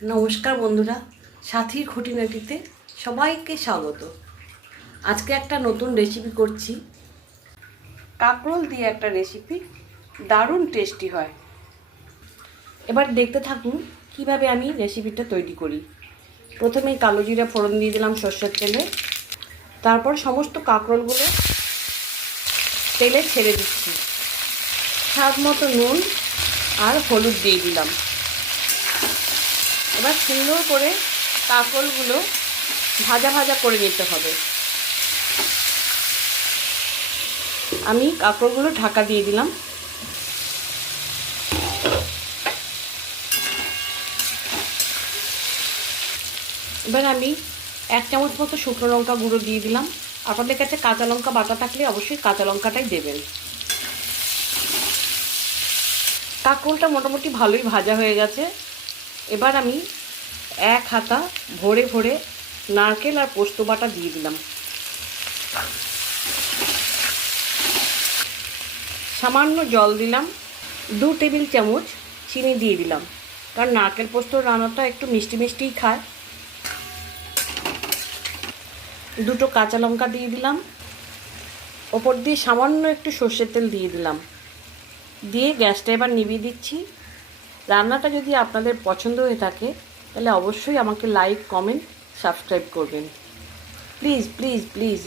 নমস্কার বন্ধুরা, সাথীর খুঁটিনাটিতে সবাইকে স্বাগত। আজকে একটা নতুন রেসিপি করছি, কাঁকরোল দিয়ে একটা রেসিপি, দারুণ টেস্টি হয়। এবার দেখতে থাকুন কিভাবে আমি রেসিপিটা তৈরি করি। প্রথমে কালো জিরা ফোড়ন দিয়ে দিলাম সর্ষের তেলে, তারপর সমস্ত কাঁকরোলগুলো তেলে ছেড়ে দিচ্ছি। স্বাদ মতো নুন আর হলুদ দিয়ে দিলাম। এবার সুন্দর করে কাঁকরোলগুলো ভাজা ভাজা করে নিতে হবে। আমি কাঁকরোলগুলো ঢাকা দিয়ে দিলাম। এবার আমি 1 চামচ মতো শুকনো লঙ্কা গুঁড়ো দিয়ে দিলাম। আপনাদের কাছে কাঁচা লঙ্কা বাটা থাকলে অবশ্যই কাঁচা লঙ্কাটাই দেবেন। কাঁকরোলটা মোটামুটি ভালোই ভাজা হয়ে গেছে। এবার আমি 1 হাতা ভরে ভরে নারকেল আর পোস্ত বাটা দিয়ে দিলাম। সামান্য জল দিলাম। 2 টেবিল চামচ চিনি দিয়ে দিলাম, কারণ নারকেল পোস্ত রান্নাটা একটু মিষ্টি মিষ্টিই খায়। 2টো কাঁচা লঙ্কা দিয়ে দিলাম। ওপর দিয়ে সামান্য একটু সর্ষের তেল দিয়ে দিলাম। দিয়ে গ্যাসটা এবার নিভিয়ে দিচ্ছি। রান্নাটা যদি আপনাদের পছন্দ হয়ে থাকে তাহলে অবশ্যই আমাকে লাইক, কমেন্ট, সাবস্ক্রাইব করবেন। Please please please.